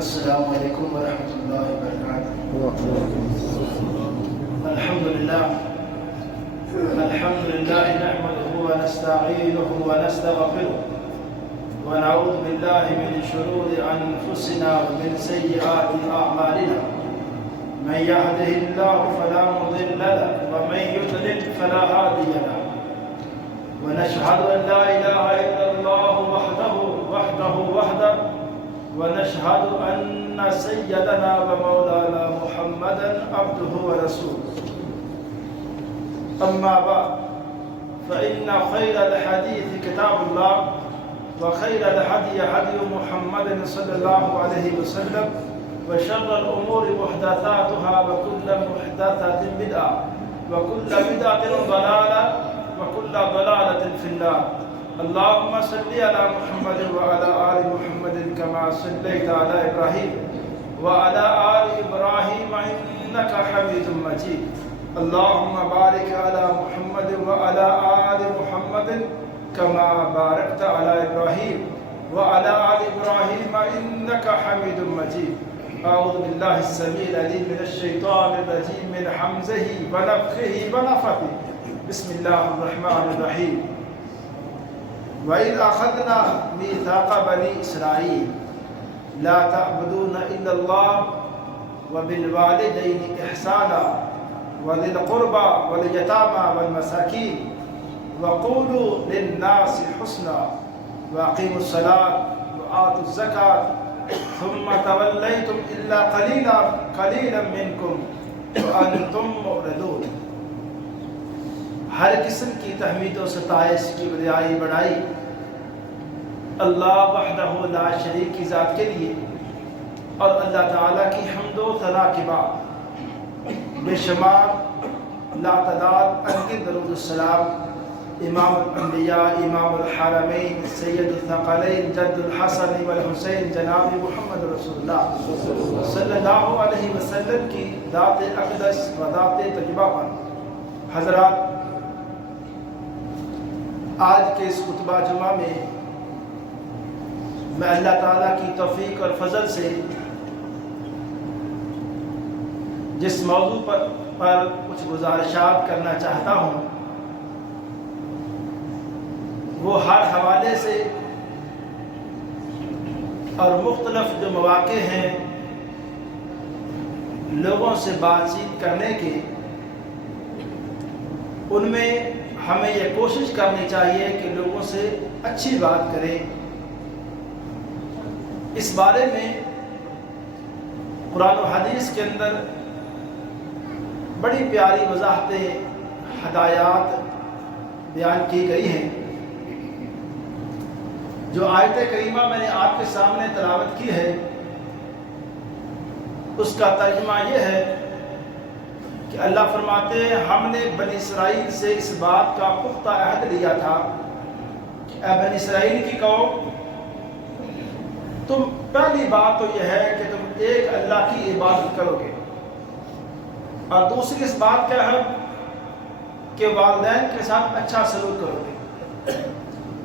السلام علیکم ورحمۃ اللہ وبرکاتہ۔ الحمد للہ نحمده ونستعینه ونستغفره ونعوذ باللہ من شرور انفسنا ومن سیئات اعمالنا، من يهده الله فلا مضل له ومن يضلل فلا هادي له، ونشهد ان لا اله الا الله وحده ونشهد أن سيدنا ومولانا محمدا عبده ورسوله. أما بعد فإن خير الحديث كتاب الله، وخير الهدي هدي محمد صلى الله عليه وسلم، وشر الأمور محدثاتها، وكل محدثة بدعة، وكل بدعة ضلالة، وكل ضلالة في النار. اللهم صل على محمد وعلى آل محمد كما صليت على إبراهيم وعلى آل إبراهيم إنك حميد مجيد. اللهم بارك على محمد وعلى آل محمد كما باركت على إبراهيم وعلى آل إبراهيم إنك حميد مجيد. أعوذ بالله السميع العليم من الشيطان الرجيم من حمزه ونفخه ونفثه. بسم الله الرحمن الرحيم. وَإِذْ أَخَذْنَا مِيثَاقَ بَنِي إِسْرَائِيلَ لَا تَعْبُدُونَ إِلَّا اللَّهَ وَبِالْوَالِدَيْنِ إِحْسَانًا وَذِي الْقُرْبَى وَالْيَتَامَى وَالْمَسَاكِينِ وَقُولُوا لِلنَّاسِ حُسْنًا وَأَقِيمُوا الصَّلَاةَ وَآتُوا الزَّكَاةَ ثُمَّ تَوَلَّيْتُمْ إِلَّا قَلِيلًا مِنْكُمْ وَأَنْتُمْ مُعْرِضُونَ۔ ہر قسم کی تحمید و ستائش کی بڑائی اللہ وحدہ لا شریک کی ذات کے لیے، اور اللہ تعالیٰ کی حمد و ثنا کے بعد بے شمار لا تعداد انگت درود السلام امام الانبیاء، امام الحرمین، سید الثقلین، جد الحسن والحسین، جناب محمد رسول اللہ صلی اللہ علیہ وسلم کی ذات اقدس و ذات طیبہ پر۔ حضرات، آج کے اس خطبہ جمعہ میں میں اللہ تعالیٰ کی توفیق اور فضل سے جس موضوع پر کچھ گزارشات کرنا چاہتا ہوں، وہ ہر حوالے سے اور مختلف جو مواقع ہیں لوگوں سے بات چیت کرنے کے، ان میں ہمیں یہ کوشش کرنی چاہیے کہ لوگوں سے اچھی بات کریں۔ اس بارے میں قرآن و حدیث کے اندر بڑی پیاری وضاحتیں، ہدایات بیان کی گئی ہیں۔ جو آیت کریمہ میں نے آپ کے سامنے تلاوت کی ہے، اس کا ترجمہ یہ ہے کہ اللہ فرماتے ہیں ہم نے بنی اسرائیل سے اس بات کا پختہ عہد لیا تھا کہ اے بنی اسرائیل کی قوم، تم پہلی بات تو یہ ہے کہ تم ایک اللہ کی عبادت کرو گے، اور دوسری اس بات کا ہے کہ والدین کے ساتھ اچھا سلوک کرو گے،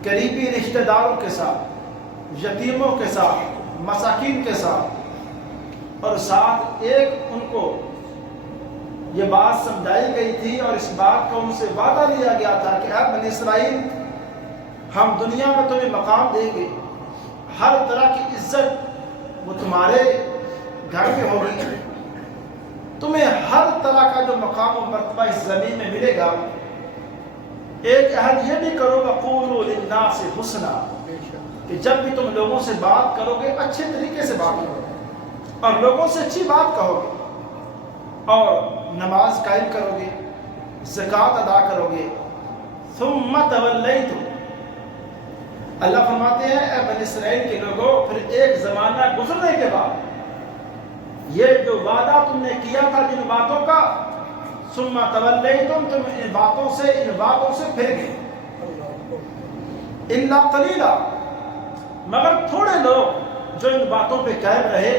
قریبی رشتہ داروں کے ساتھ، یتیموں کے ساتھ، مساکین کے ساتھ، اور ساتھ ایک ان کو یہ بات سمجھائی گئی تھی اور اس بات کا ان سے وعدہ لیا گیا تھا کہ اے بنی اسرائیل، ہم دنیا میں تمہیں مقام دیں گے، ہر طرح کی عزت وہ تمہارے گھر میں ہوگی، تمہیں ہر طرح کا جو مقام و مرتبہ اس زمین میں ملے گا۔ ایک عہد یہ بھی کرو وَقُولُوا لِلنَّاسِ حُسْنًا، کہ جب بھی تم لوگوں سے بات کرو گے اچھے طریقے سے بات کرو گے، اور لوگوں سے اچھی بات کہو گے، اور نماز قائم کرو گے، زکوٰۃ ادا کرو گے۔ ثُمَّ تَوَلَّيْتُمْ، اللہ فرماتے ہیں اے بنی اسرائیل کے لوگوں، پھر ایک زمانہ گزرنے کے بعد یہ جو وعدہ تم نے کیا تھا جن باتوں کا، ثُمَّ تَوَلَّيْتُمْ، تم ان باتوں سے پھر گئے۔ إِلَّا قَلِيلًا، مگر تھوڑے لوگ جو ان باتوں پہ قائم رہے۔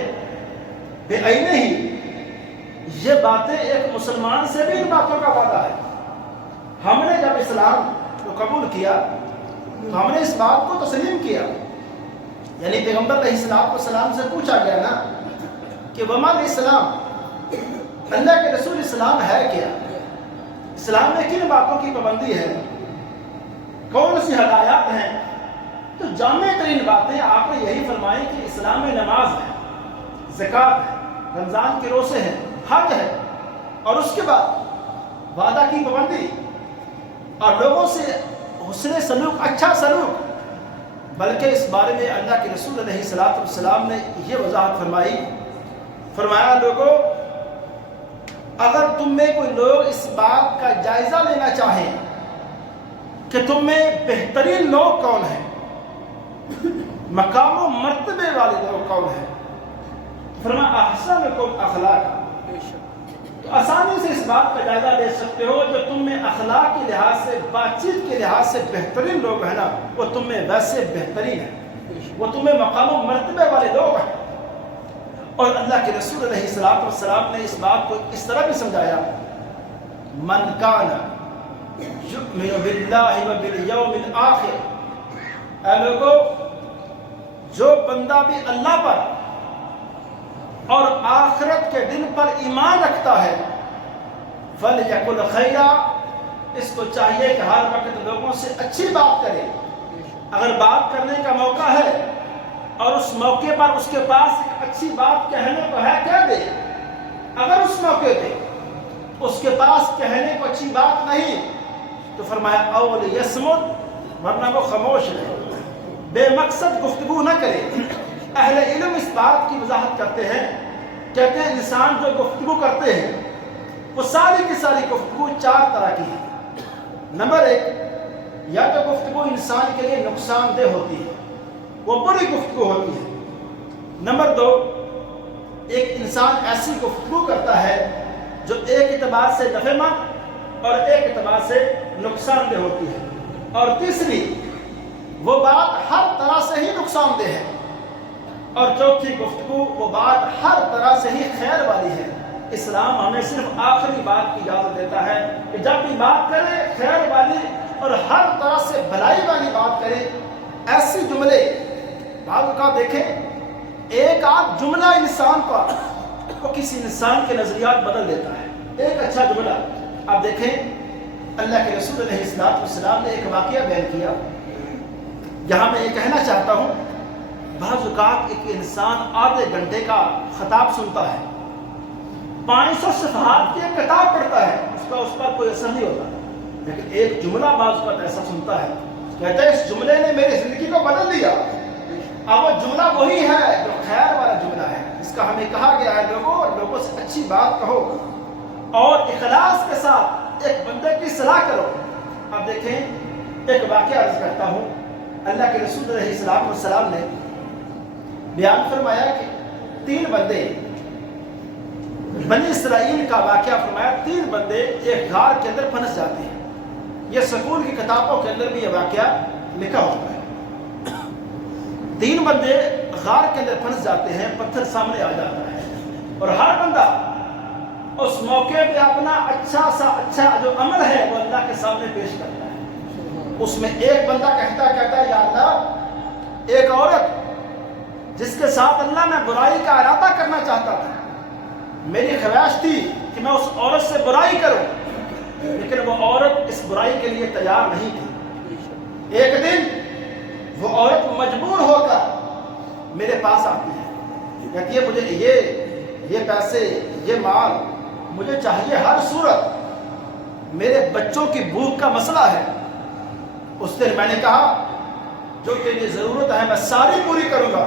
بے عینے ہی یہ باتیں ایک مسلمان سے بھی ان باتوں کا وعدہ ہے۔ ہم نے جب اسلام کو قبول کیا تو ہم نے اس بات کو تسلیم کیا یعنی پیغمبر علیہ السلام سے پوچھا گیا نا کہ وما الاسلام، اللہ کے رسول اسلام ہے کیا؟ اسلام میں کن باتوں کی پابندی ہے، کون سی ہدایات ہیں؟ تو جامع ترین باتیں آپ نے یہی فرمائی کہ اسلام میں نماز ہے، زکوٰۃ ہے، رمضان کے روزے ہیں، حج ہے، اور اس کے بعد وعدہ کی پابندی اور لوگوں سے حسن سلوک، اچھا سلوک۔ بلکہ اس بارے میں اللہ کے رسول علیہ السلام نے یہ وضاحت فرمایا لوگوں، اگر تم میں کوئی لوگ اس بات کا جائزہ لینا چاہیں کہ تم میں بہترین لوگ کون ہیں، مقام و مرتبے والے لوگ کون ہیں، فرمایا احسنکم اخلاقا، تو آسانی سے اس بات کا جائزہ لے سکتے ہو جو تم میں اخلاق کے لحاظ سے، بات چیت کے لحاظ سے بہترین لوگ ہیں نا، وہ تم میں ویسے بہترین ہیں، وہ تم میں مقام و مرتبے والے لوگ ہیں۔ اور اللہ کے رسول علیہ السلام نے اس بات کو اس طرح بھی سمجھایا، من کان یؤمن باللہ وبالیوم الآخر، اے لوگوں جو بندہ بھی اللہ پر اور آخرت کے دن پر ایمان رکھتا ہے، فَلْيَقُلْ خَيْرًا، اس کو چاہیے کہ ہر وقت لوگوں سے اچھی بات کرے۔ اگر بات کرنے کا موقع ہے اور اس موقع پر اس کے پاس ایک اچھی بات کہنے کو ہے، کہہ دے۔ اگر اس موقع پہ اس کے پاس کہنے کو اچھی بات نہیں تو فرمایا اول یصمت، ورنہ وہ خاموش رہے، بے مقصد گفتگو نہ کرے۔ اہل علم اس بات کی وضاحت کرتے ہیں، کہتے ہیں انسان جو گفتگو کرتے ہیں وہ ساری کی ساری گفتگو چار طرح کی ہے۔ نمبر ایک، یا تو گفتگو انسان کے لیے نقصان دہ ہوتی ہے، وہ بری گفتگو ہوتی ہے۔ نمبر دو، ایک انسان ایسی گفتگو کرتا ہے جو ایک اعتبار سے نفع مند اور ایک اعتبار سے نقصان دہ ہوتی ہے۔ اور تیسری، وہ بات ہر طرح سے ہی نقصان دہ ہے۔ اور چوتھی گفتگو، وہ بات ہر طرح سے ہی خیر والی ہے۔ اسلام ہمیں صرف آخری بات کی اجازت دیتا ہے کہ جب بھی بات کرے خیر والی اور ہر طرح سے بھلائی والی بات کرے۔ ایسی جملے بعض کا دیکھیں، ایک آدھ جملہ انسان کا وہ کسی انسان کے نظریات بدل دیتا ہے۔ ایک اچھا جملہ آپ دیکھیں، اللہ کے رسول علیہ السلام نے ایک واقعہ بیان کیا، یہاں میں یہ کہنا چاہتا ہوں، بعض اوقات ایک انسان آدھے گھنٹے کا خطاب سنتا ہے، 500 صفحات کی ایک کتاب پڑھتا ہے، اس پر کوئی اثر نہیں ہوتا، لیکن ایک جملہ بعض اوقات ایسا سنتا ہے، کہتا ہے اس جملے نے میری زندگی کو بدل دیا۔ اب وہ جملہ وہی ہے جو خیر والا جملہ ہے، جس کا ہمیں کہا گیا ہے لوگوں سے اچھی بات کہو اور اخلاص کے ساتھ ایک بندے کی صلاح کرو۔ اب دیکھیں، ایک واقعہ عرض کرتا ہوں، اللہ کے رسول علیہ السلام نے بیان فرمایا کہ 3 بندے، بنی اسرائیل کا واقعہ فرمایا، 3 بندے ایک غار کے اندر پھنس جاتے ہیں۔ یہ سکول کی کتابوں کے اندر بھی یہ واقعہ لکھا ہوتا ہے۔ 3 بندے غار کے اندر پھنس جاتے ہیں، پتھر سامنے آ جاتا ہے اور ہر بندہ اس موقع پہ اپنا اچھا جو عمل ہے وہ اللہ کے سامنے پیش کرتا ہے۔ اس میں ایک بندہ کہتا ہے یا اللہ، ایک عورت جس کے ساتھ اللہ میں برائی کا ارادہ کرنا چاہتا تھا، میری خواہش تھی کہ میں اس عورت سے برائی کروں، لیکن وہ عورت اس برائی کے لیے تیار نہیں تھی۔ ایک دن وہ عورت مجبور ہو کر میرے پاس آتی ہے، کہتی ہے مجھے یہ پیسے، یہ مال مجھے چاہیے ہر صورت، میرے بچوں کی بھوک کا مسئلہ ہے۔ اس دن میں نے کہا جو تیری ضرورت ہے میں ساری پوری کروں گا،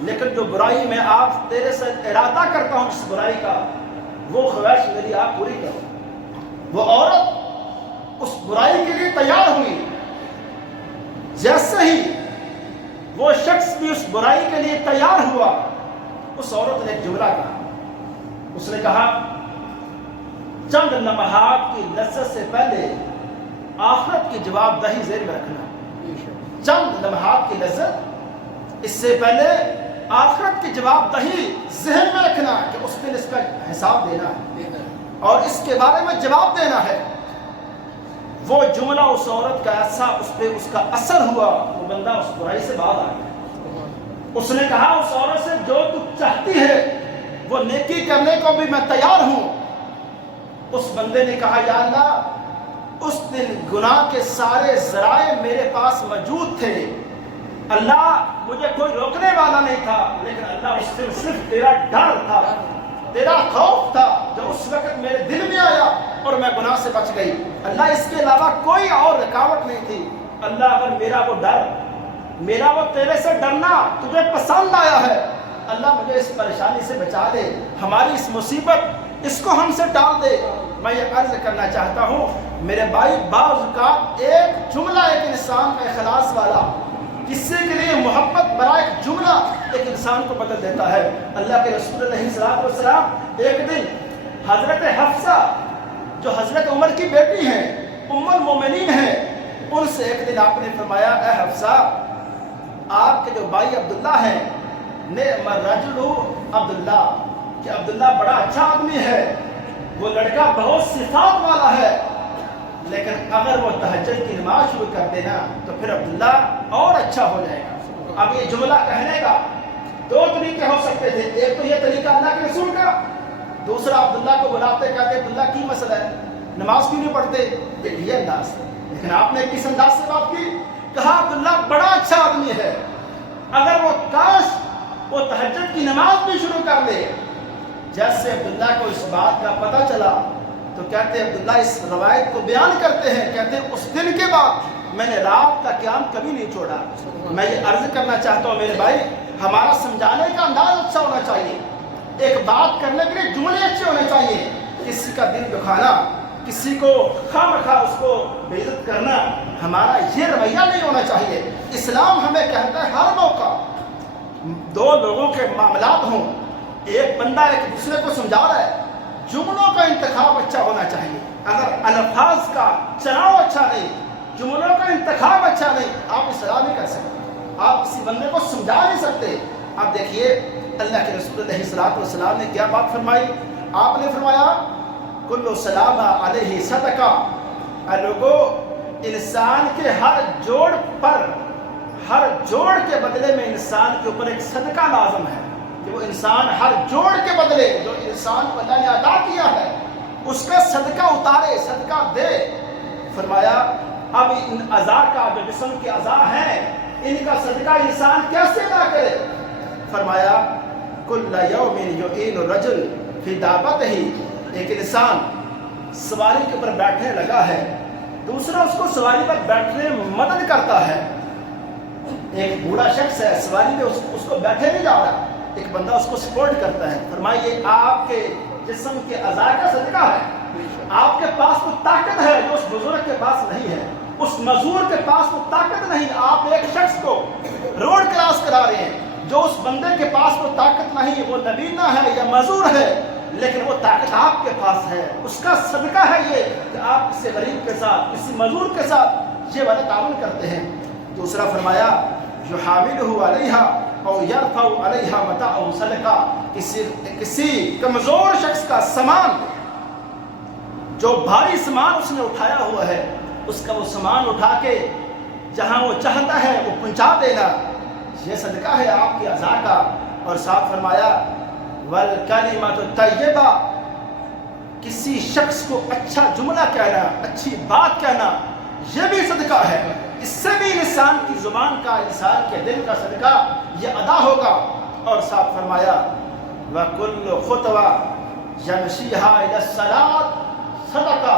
لیکن جو برائی میں آپ تیرے سے ارادہ کرتا ہوں اس برائی کا، وہ خواہش میری آپ پوری کرو۔ وہ عورت اس برائی کے لیے تیار ہوئی۔ جیسے ہی وہ شخص بھی اس برائی کے لیے تیار ہوا، اس عورت نے ایک جملہ کہا، اس نے کہا چند لمحات کی لذت سے پہلے آخرت کی جواب دہی ذہن میں رکھنا۔ چند لمحات کی لذت، اس سے پہلے آخرت کی جواب دہی ذہن میں رکھنا کہ اس دن اس کا حساب دینا ہے اور اس کے بارے میں جواب دینا ہے۔ وہ جملہ اس عورت کا ایسا اس پہ اس کا اثر ہوا، وہ بندہ اس برائی سے باہر آ گیا۔ اس نے کہا اس عورت سے جو تو چاہتی ہے وہ نیکی کرنے کو بھی میں تیار ہوں۔ اس بندے نے کہا یا اللہ اس دن گناہ کے سارے ذرائع میرے پاس موجود تھے، اللہ مجھے کوئی روکنے والا نہیں تھا، لیکن اللہ اس دن صرف تیرا ڈر تھا، تیرا خوف تھا جو اس وقت میرے دل میں آیا اور میں گناہ سے بچ گئی۔ اللہ اس کے علاوہ کوئی اور رکاوٹ نہیں تھی۔ اللہ اگر میرا وہ ڈر، میرا وہ تیرے سے ڈرنا تجھے پسند آیا ہے، اللہ مجھے اس پریشانی سے بچا دے، ہماری اس مصیبت اس کو ہم سے ٹال دے۔ میں یہ عرض کرنا چاہتا ہوں میرے بھائی، بعض اوقات ایک جملہ ایک انسان کا اخلاص والا، کسی کے لیے محبت بڑا ایک جملہ ایک انسان کو بدل دیتا ہے۔ اللہ کے رسول علیہ الصلوۃ والسلام ایک دن حضرت حفصہ جو حضرت عمر کی بیٹی ہیں، ام المومنین ہیں، ان سے ایک دن آپ نے فرمایا اے حفصہ، آپ کے جو بھائی عبداللہ ہیں، نعم الرجل عبداللہ، کہ عبداللہ بڑا اچھا آدمی ہے، وہ لڑکا بہت صفات والا ہے، لیکن اگر وہ تہجد کی نماز شروع کر دینا تو پھر عبداللہ اور اچھا ہو جائے گا۔ اب یہ جملہ کہنے کا دو طریقے ہو سکتے تھے، ایک تو یہ طریقہ اللہ کے رسول کا، دوسرا عبداللہ کو بلاتے کہتے عبداللہ کی مسئلہ ہے، نماز کیوں نہیں پڑھتے، یہ انداز۔ لیکن آپ نے کس انداز سے بات کی؟ کہا عبداللہ بڑا اچھا آدمی ہے، اگر وہ کاش وہ تہجد کی نماز بھی شروع کر دے۔ جیسے عبداللہ کو اس بات کا پتہ چلا تو کہتے ہیں عبداللہ اس روایت کو بیان کرتے ہیں، کہتے ہیں اس دن کے بعد میں نے رات کا قیام کبھی نہیں چھوڑا۔ میں یہ عرض کرنا چاہتا ہوں میرے بھائی، ہمارا سمجھانے کا انداز اچھا ہونا چاہیے، ایک بات کرنے کے لیے جملے اچھے ہونے چاہیے، کسی کا دل دکھانا، کسی کو خواہ اس کو بے عزت کرنا، ہمارا یہ رویہ نہیں ہونا چاہیے۔ اسلام ہمیں کہتا ہے ہر موقع دو لوگوں کے معاملات ہوں، ایک بندہ ایک دوسرے کو سمجھا رہا ہے، جملوں کا انتخاب اچھا ہونا چاہیے۔ اگر الفاظ کا چناؤ اچھا نہیں، جملوں کا انتخاب اچھا نہیں، آپ اصلاح نہیں کر سکتے، آپ کسی بندے کو سمجھا نہیں سکتے۔ آپ دیکھیے اللہ کے رسول علیہ الصلوۃ والسلام نے کیا بات فرمائی؟ آپ نے فرمایا کل سلام علیہ صدقہ، لوگوں انسان کے ہر جوڑ پر، ہر جوڑ کے بدلے میں انسان کے اوپر ایک صدقہ لازم ہے، کہ وہ انسان ہر جوڑ کے بدلے جو انسان کو اللہ نے عطا کیا ہے اس کا صدقہ اتارے، صدقہ دے۔ فرمایا اب ان اعضاء کا، جو جسم کے اعضاء ہیں، ان کا صدقہ انسان کیسے ادا کرے؟ فرمایا کل یوم یعین الرجل فی دابتہ، ایک انسان سواری کے اوپر بیٹھنے لگا ہے، دوسرا اس کو سواری پر بیٹھنے میں مدد کرتا ہے۔ ایک بوڑھا شخص ہے، سواری میں اس کو بیٹھے نہیں جا رہا، ایک بندہ اس کو سپورٹ کرتا ہے۔ فرمایا یہ آپ کے جسم کے اعضاء کا صدقہ ہے۔ آپ کے پاس وہ طاقت ہے جو اس بزرگ کے پاس نہیں ہے، اس معذور کے پاس وہ طاقت نہیں۔ آپ ایک شخص کو روڈ کراس کرا رہے ہیں، جو اس بندے کے پاس وہ طاقت نہیں، وہ نبینا ہے یا معذور ہے، لیکن وہ طاقت آپ کے پاس ہے، اس کا صدقہ ہے یہ کہ آپ کسی غریب کے ساتھ، کسی معذور کے ساتھ یہ والا تعاون کرتے ہیں۔ دوسرا فرمایا یحاملہ علیہا او یرفع علیہا متاعہ صدقہ، کسی کمزور شخص کا سامان، جو بھاری سامان اس نے اٹھایا ہوا ہے، اس کا وہ سامان اٹھا کے جہاں وہ چاہتا ہے وہ پہنچا دینا، یہ صدقہ ہے آپ کے اعضاء کا۔ اور ساتھ فرمایا والکلمۃ الطیبہ، کسی شخص کو اچھا جملہ کہنا، اچھی بات کہنا، یہ بھی صدقہ ہے، اس سے بھی انسان کی زبان کا، انسان کے دل کا صدقہ یہ ادا ہوگا۔ اور ساتھ فرمایا وَكُلُّ خُطْوَةٍ يَمْشِيهَا إِلَى الصَّلَاةِ صدقہ۔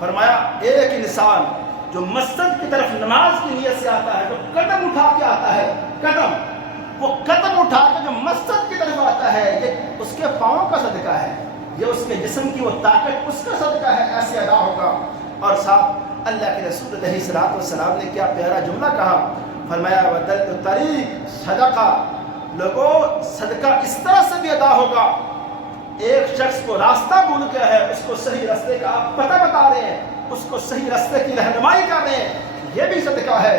فرمایا ایک انسان جو مسجد کی طرف نماز کی نیت سے آتا ہے، جو قدم اٹھا کے آتا ہے، وہ قدم اٹھا کے جو مسجد کی طرف آتا ہے، یہ اس کے پاؤں کا صدقہ ہے، یہ اس کے جسم کی وہ طاقت اس کا صدقہ ہے، ایسے ادا ہوگا۔ اور ساتھ اللہ کے رسول علیہ الصلوۃ والسلام نے کیا پیارا جملہ کہا، فرمایا وَدَلُّ الطَّرِيقِ صدقہ، لوگوں صدقہ اس طرح سے بھی ادا ہوگا، ایک شخص کو راستہ بھول گیا ہے، اس کو صحیح راستے کا آپ پتہ بتا رہے ہیں، اس کو صحیح راستے کی رہنمائی کر رہے ہیں، یہ بھی صدقہ ہے۔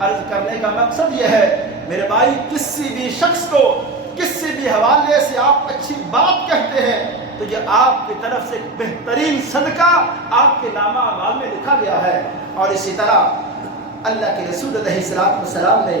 عرض کرنے کا مقصد یہ ہے میرے بھائی، کسی بھی شخص کو کسی بھی حوالے سے آپ اچھی بات کہتے ہیں تو یہ آپ کی طرف سے ایک بہترین صدقہ آپ کے نامہ اعمال میں لکھا گیا ہے۔ اور اسی طرح اللہ کے رسول علیہ السلام نے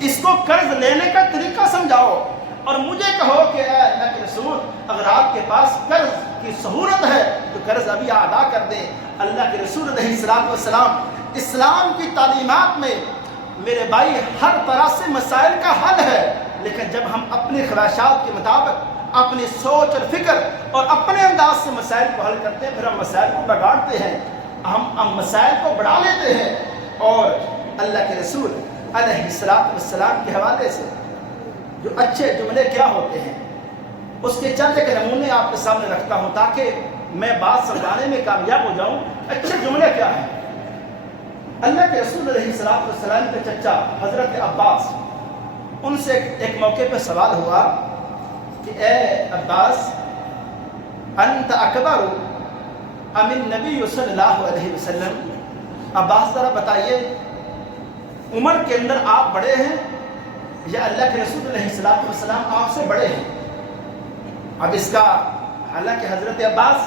اس کو قرض لینے کا طریقہ سمجھاؤ، اور مجھے کہو کہ اے اللہ کے رسول اگر آپ کے پاس قرض کی سہولت ہے تو قرض ابھی ادا کر دیں۔ اللہ کے رسول علیہ الصلوۃ والسلام اسلام کی تعلیمات میں میرے بھائی ہر طرح سے مسائل کا حل ہے، لیکن جب ہم اپنے خواہشات کے مطابق اپنی سوچ اور فکر اور اپنے انداز سے مسائل کو حل کرتے ہیں، پھر ہم مسائل کو بگاڑتے ہیں، ہم مسائل کو بڑھا لیتے ہیں۔ اور اللہ کے رسول علیہ السلام کے حوالے سے جو اچھے جملے کیا ہوتے ہیں اس کے چند ایک نمونے آپ کے سامنے رکھتا ہوں تاکہ میں بات سمجھانے میں کامیاب ہو جاؤں۔ اچھے جملے کیا ہیں؟ اللہ کے رسول علیہ السلام کے چچا حضرت عباس، ان سے ایک موقع پہ سوال ہوا کہ اے عباس انت اکبر ام النبی صلی اللہ علیہ وسلم، عباس ذرا بتائیے عمر کے اندر آپ بڑے ہیں یا اللہ کے رسول علیہ السلام آپ سے بڑے ہیں؟ اب اس کا حالانکہ حضرت عباس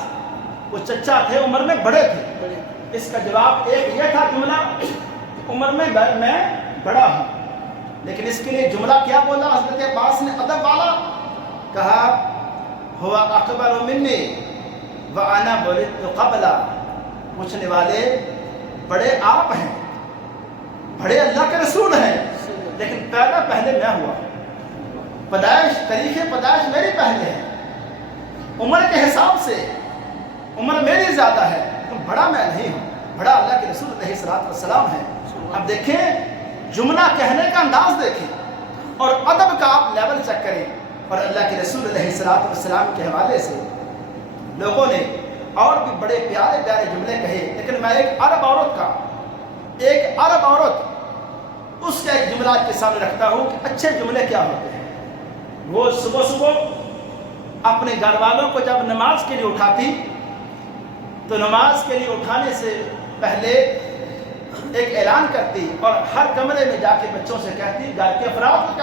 وہ چچا تھے، عمر میں بڑے تھے، اس کا جواب ایک یہ تھا جملہ عمر میں میں بڑا ہوں، لیکن اس کے لیے جملہ کیا بولا حضرت عباس نے ادب والا؟ کہا ہوا اکبر منی وانا ولدت قبلا، پوچھنے والے بڑے آپ ہیں، بڑے اللہ کے رسول ہیں، لیکن پیدا پہلے میں ہوا، تاریخ پیدائش میری پہلے ہے، عمر کے حساب سے عمر میری زیادہ ہے، تو بڑا میں نہیں ہوں، بڑا اللہ کے رسول علیہ السلام ہے۔ اب دیکھیں جملہ کہنے کا انداز دیکھیں اور ادب کا آپ لیول چیک کریں، اور اللہ کے رسول علیہ السلام کے حوالے سے لوگوں نے اور بھی بڑے پیارے پیارے جملے کہے، لیکن میں ایک عرب عورت اس کا ایک جملہ آپ کے سامنے رکھتا ہوں کہ اچھے جملے کیا ہوتے ہیں۔ وہ صبح صبح اپنے گھر والوں کو جب نماز کے لیے اٹھاتی تو نماز کے لیے اٹھانے سے پہلے ایک اعلان کرتی اور ہر کمرے میں جا کے بچوں سے کہتی، گھر کے افراد کو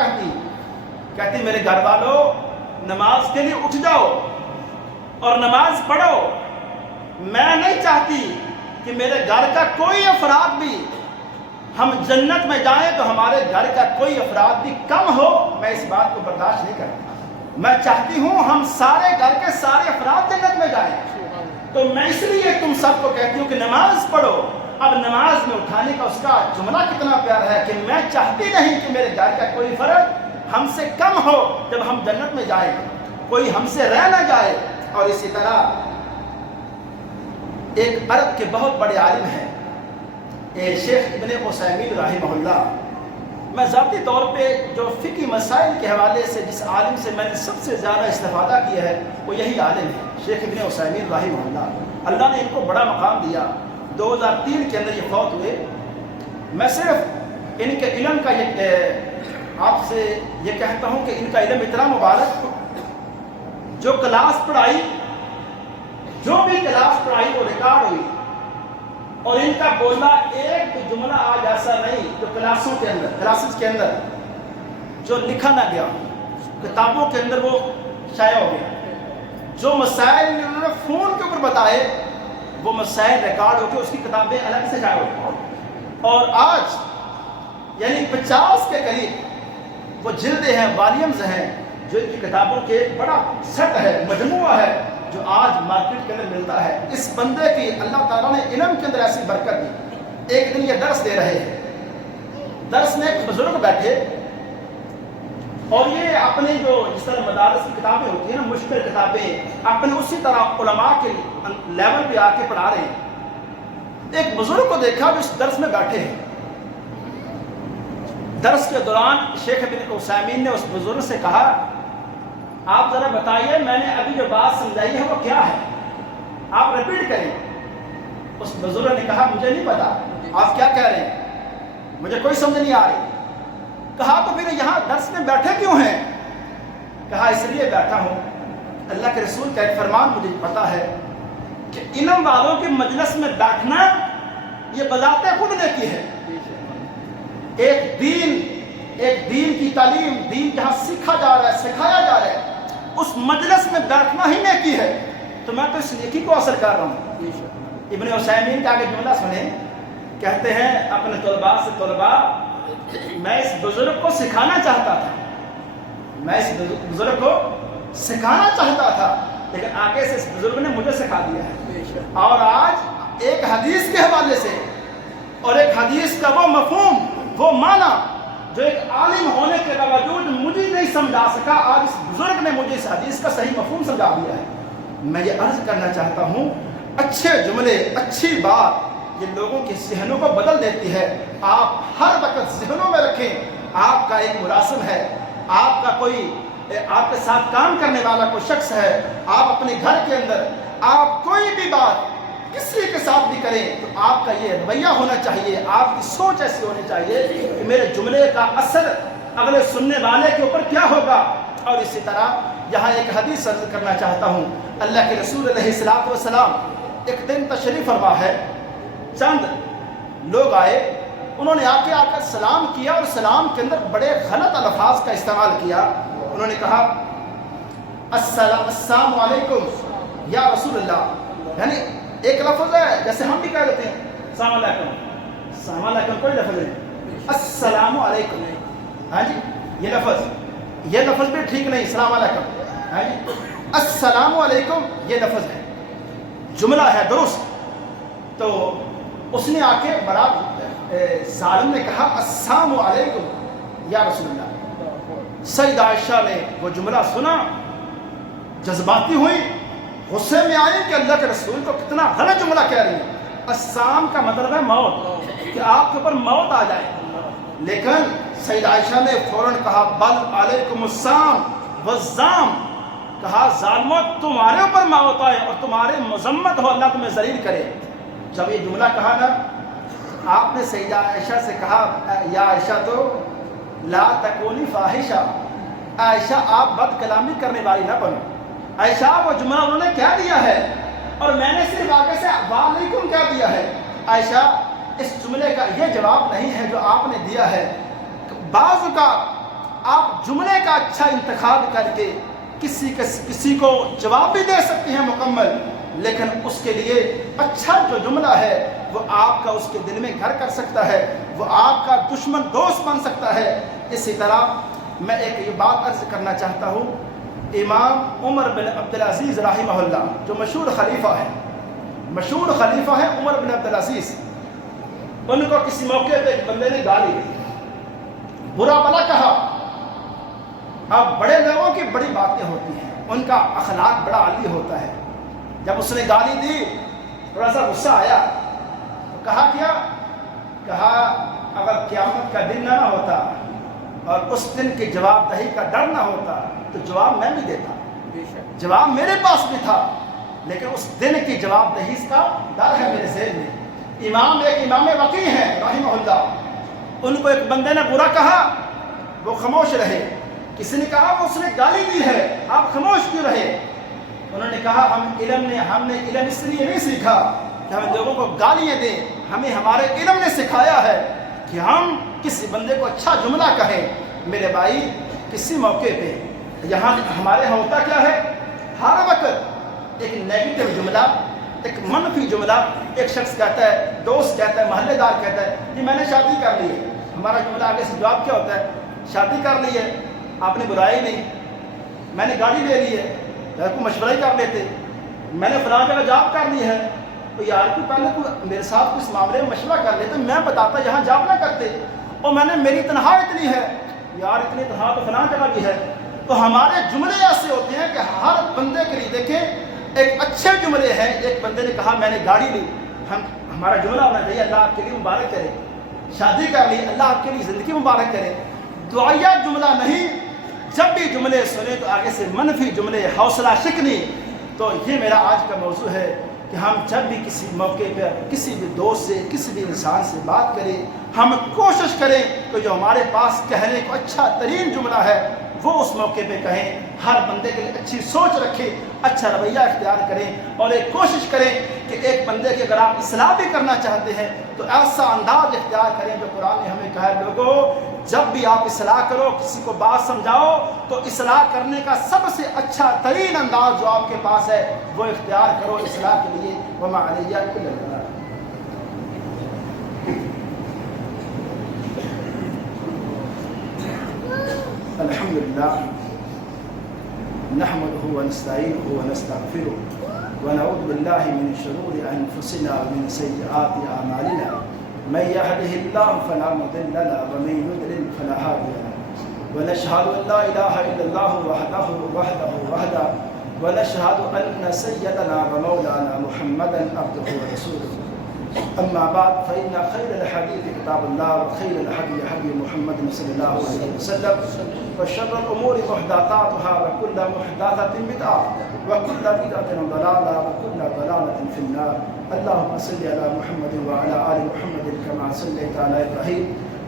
کہتی میرے گھر والوں نماز کے لیے اٹھ جاؤ اور نماز پڑھو، میں نہیں چاہتی کہ میرے گھر کا کوئی افراد بھی ہم جنت میں جائیں تو ہمارے گھر کا کوئی افراد بھی کم ہو، میں اس بات کو برداشت نہیں کرتا، میں چاہتی ہوں ہم سارے گھر کے سارے افراد جنت میں جائیں، تو میں اس لیے تم سب کو کہتی ہوں کہ نماز پڑھو۔ اب نماز میں اٹھانے کا اس کا جملہ کتنا پیارا ہے کہ میں چاہتی نہیں کہ میرے گھر کا کوئی فرد ہم سے کم ہو جب ہم جنت میں جائیں، کوئی ہم سے رہ نہ جائے۔ اور اسی طرح ایک عرب کے بہت بڑے عالم ہیں شیخ ابن عثیمین رحمہ اللہ، میں ذاتی طور پہ جو فقہی مسائل کے حوالے سے جس عالم سے میں نے سب سے زیادہ استفادہ کیا ہے وہ یہی عالم ہے شیخ ابن عثیمین رحمہ اللہ۔ اللہ نے ان کو بڑا مقام دیا، 2003 کے اندر یہ فوت ہوئے۔ میں صرف ان کے علم کا آپ سے یہ کہتا ہوں کہ ان کا علم اتنا مبارک، جو کلاس پڑھائی جو بھی کلاس پڑھائی وہ ریکارڈ ہوئی، اور ان کا بولنا ایک جملہ آج ایسا نہیں جو کلاسز کے اندر جو لکھا نہ گیا، کتابوں کے اندر وہ شائع ہو گیا۔ جو مسائل انہوں نے فون کے اوپر بتائے وہ مسائل ریکارڈ ہو کے اس کی کتابیں الگ سے شائع ہوئی، اور آج یعنی 50 کے قریب وہ جلدیں ہیں، والیومز ہیں، جو ان کی کتابوں کے ایک بڑا سیٹ ہے، مجموعہ ہے جو آج مارکیٹ کے اندر ملتا ہے۔ اس بندے کی اللہ تعالیٰ نے علم کے اندر ایسی برکت دی۔ ایک دن یہ درس دے رہے ہیں، درس میں ایک بزرگ بیٹھے اور یہ اپنے جو جس طرح مدارس کی کتابیں ہوتی ہیں نا، مشکل کتابیں اپنے اسی طرح علماء کے لیول پہ آ کے پڑھا رہے ہیں۔ ایک بزرگ کو دیکھا جو اس درس میں بیٹھے ہیں۔ درس کے دوران شیخ ابن عثیمین نے اس بزرگ سے کہا آپ ذرا بتائیے میں نے ابھی جو بات سمجھائی ہے وہ کیا ہے، آپ ریپیٹ کریں۔ اس بزرگ نے کہا مجھے نہیں پتا آپ کیا کہہ رہے ہیں، مجھے کوئی سمجھ نہیں آ رہی۔ کہا تو پھر یہاں درس میں بیٹھے کیوں ہیں؟ کہا اس لیے بیٹھا ہوں، اللہ کے رسول کا ایک فرمان مجھے پتا ہے کہ علم والوں کے مجلس میں بیٹھنا یہ بذات خود نیکی ہے۔ ایک دین کی تعلیم، دین جہاں سیکھا جا رہا ہے، سکھایا جا رہا ہے، اس مجلس میں بیٹھنا ہی نیکی ہے، تو میں تو اس نیکی کو حاصل کر رہا ہوں۔ ابن عثیمین کا آگے جملہ سنیں، کہتے ہیں اپنے طلباء سے طلباء میں اس بزرگ کو سکھانا چاہتا تھا، میں اس بزرگ کو سکھانا چاہتا تھا، لیکن آگے سے اس بزرگ نے مجھے سکھا دیا ہے۔ اور آج ایک حدیث کے حوالے سے اور ایک حدیث کا وہ مفہوم، وہ معنی جو ایک عالم ہونے کے باوجود مجھے نہیں سمجھا سکا، آج اس بزرگ نے مجھے اس حدیث کا صحیح مفہوم سمجھا دیا ہے۔ میں یہ عرض کرنا چاہتا ہوں، اچھے جملے، اچھی بات یہ لوگوں کے ذہنوں کو بدل دیتی ہے۔ آپ ہر وقت ذہنوں میں رکھیں، آپ کا ایک ملازم ہے، آپ کا کوئی آپ کے ساتھ کام کرنے والا کوئی شخص ہے، آپ اپنے گھر کے اندر آپ کوئی بھی بات کسی کے ساتھ بھی کریں تو آپ کا یہ رویہ ہونا چاہیے، آپ کی سوچ ایسی ہونی چاہیے کہ میرے جملے کا اثر اگلے سننے والے کے اوپر کیا ہوگا۔ اور اسی طرح یہاں ایک حدیث عرض کرنا چاہتا ہوں، اللہ کے رسول علیہ الصلوۃ والسلام ایک دن تشریف فرما ہے، چند لوگ آئے، انہوں نے آ کر سلام کیا اور سلام کے اندر بڑے غلط الفاظ کا استعمال کیا۔ انہوں نے کہا السلام علیکم یا رسول اللہ، یعنی ایک لفظ ہے جیسے ہم بھی کہہ دیتے ہیں السلام علیکم، السلام علیکم کوئی لفظ نہیں، السلام علیکم، ہاں جی یہ لفظ بھی ٹھیک نہیں، السلام علیکم، ہاں جی السلام علیکم یہ لفظ ہے، جملہ ہے درست۔ تو اس نے آ کے بڑا ظالم نے کہا السلام علیکم یا رسول اللہ۔ سیدہ عائشہ نے وہ جملہ سنا، جذباتی ہوئی، غصے میں آئی کہ اللہ کے رسول کو کتنا غلط جملہ کہہ رہی ہے۔ السلام کا مطلب ہے موت، کہ آپ کے اوپر موت آ جائے، لیکن سیدہ عائشہ نے فوراً کہا بل علیکم السلام والزام، کہا ظالمو تمہارے اوپر موت آئے اور تمہارے مذمت ہو، اللہ تمہیں ذلیل کرے۔ جب یہ جملہ کہا نا، آپ نے سیدہ عائشہ سے کہا یا عائشہ تو لا تکونی فاحشہ، عائشہ آپ بد کلامی کرنے والی نہ بنو۔ عائشہ وہ جملہ انہوں نے کہہ دیا ہے اور میں نے صرف آگے سے وعلیکم کہہ دیا ہے۔ عائشہ اس جملے کا یہ جواب نہیں ہے جو آپ نے دیا ہے۔ بعض کا آپ جملے کا اچھا انتخاب کر کے کسی کو جواب بھی دے سکتے ہیں مکمل، لیکن اس کے لیے اچھا جو جملہ ہے وہ آپ کا اس کے دل میں گھر کر سکتا ہے، وہ آپ کا دشمن دوست بن سکتا ہے۔ اسی طرح میں ایک یہ بات عرض کرنا چاہتا ہوں، امام عمر بن عبدالعزیز رحمہ اللہ جو مشہور خلیفہ ہے عمر بن عبدالعزیز، ان کو کسی موقع پہ ایک بندے نے گالی دی، برا بلا کہا۔ اب بڑے لوگوں کی بڑی باتیں ہوتی ہیں، ان کا اخلاق بڑا عالی ہوتا ہے۔ جب اس نے گالی دی تھوڑا سا غصہ آیا تو کہا اگر قیامت کا دن نہ ہوتا اور اس دن کی جواب دہی کا ڈر نہ ہوتا تو جواب میں بھی دیتا، جواب میرے پاس بھی تھا، لیکن اس دن کی جواب دہی کا ڈر ہے میرے ذہن میں۔ امام وقی ہیں رحمہ اللہ، ان کو ایک بندے نے برا کہا، وہ خاموش رہے۔ کسی نے کہا وہ اس نے گالی دی ہے، آپ خاموش کیوں رہے؟ انہوں نے کہا ہم نے علم اس لیے نہیں سیکھا کہ ہم لوگوں کو گالیاں دیں، ہمیں ہمارے علم نے سکھایا ہے کہ ہم کسی بندے کو اچھا جملہ کہیں۔ میرے بھائی کسی موقع پہ یہاں ہمارے یہاں ہوتا کیا ہے، ہر وقت ایک نیگیٹو جملہ، ایک منفی جملہ، ایک شخص کہتا ہے، دوست کہتا ہے، محلے دار کہتا ہے کہ میں نے شادی کر لی ہے۔ ہمارا جملہ آگے سے جواب کیا ہوتا ہے، شادی کر لی ہے، آپ نے برائی نہیں، میں نے گاڑی لے لی ہے، کو مشورہ ہی کر لیتے، میں نے فلاں جگہ جاب کر لی ہے تو یار تو پہلے تو میرے ساتھ اس معاملے میں مشورہ کر لیتے، میں بتاتا یہاں جاب نہ کرتے، اور میں نے میری تنخواہ اتنی ہے، یار اتنی تنخواہ تو فلاں جگہ بھی ہے۔ تو ہمارے جملے ایسے ہوتے ہیں کہ ہر بندے کے لیے دیکھیں ایک اچھے جملے ہیں۔ ایک بندے نے کہا میں نے گاڑی لی، ہمارا جملہ ہونا چاہیے اللہ آپ کے لیے مبارک کرے، شادی کر لی اللہ آپ کے لیے زندگی مبارک کرے، دعائیہ جملہ نہیں۔ جب بھی جملے سنیں تو آگے سے منفی جملے، حوصلہ شکنی۔ تو یہ میرا آج کا موضوع ہے کہ ہم جب بھی کسی موقع پہ کسی بھی دوست سے، کسی بھی انسان سے بات کریں، ہم کوشش کریں کہ جو ہمارے پاس کہنے کو اچھا ترین جملہ ہے وہ اس موقع پہ کہیں۔ ہر بندے کے لیے اچھی سوچ رکھیں، اچھا رویہ اختیار کریں، اور ایک کوشش کریں کہ ایک بندے کی اگر آپ اصلاح بھی کرنا چاہتے ہیں تو ایسا انداز اختیار کریں جو قرآن نے ہمیں کہا ہے، لوگوں جب بھی آپ اصلاح کرو، کسی کو بات سمجھاؤ تو اصلاح کرنے کا سب سے اچھا ترین انداز جو آپ کے پاس ہے وہ اختیار کرو اصلاح کے لیے۔ وما علیہ الا البلاغ۔ الحمد لله نحمده ونستعينه ونستغفره ونعوذ بالله من شرور أنفسنا ومن سيئات أعمالنا من يهده الله فلا مضل له ومن يضلل فلا هادي له ونشهد أن لا إله إلا الله وحده ونشهد أن سيدنا ومولانا محمدا عبده ورسوله. أما بعد فإن خير الحديث كتاب الله وخير الهدي هدي محمد صلى الله عليه وسلم وشر الأمور محدثاتها وكل محدثة بدعة وكل بدعة ضلالة وكل ضلالة في النار. اللهم صل على محمد وعلى آل محمد كما صليت على إبراهيم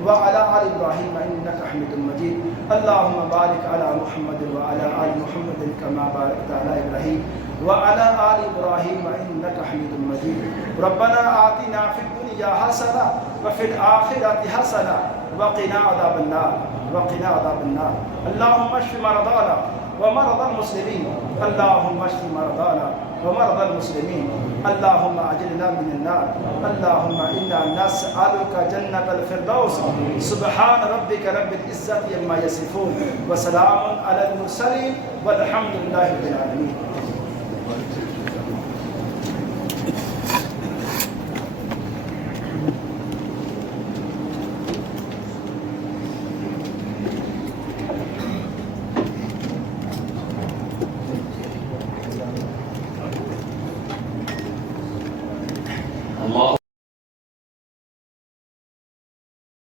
وعلى آل إبراهيم إنك حميد مجيد. اللهم بارك على محمد وعلى آل محمد كما باركت على إبراهيم وعلى آل إبراهيم إنك حميد مجيد. ربنا آتنا في الدنيا حسنة وفي الآخرة حسنة وقنا عذاب النار. اللهم اشف مرضانا ومرضى المسلمين. اللهم اشف مرضانا ومرضى المسلمين. اللهم أجرنا من النار. اللهم إنا نسألك جنة الفردوس. سبحان ربك رب العزة عما يصفون وسلام على المرسلين والحمد لله رب العالمين.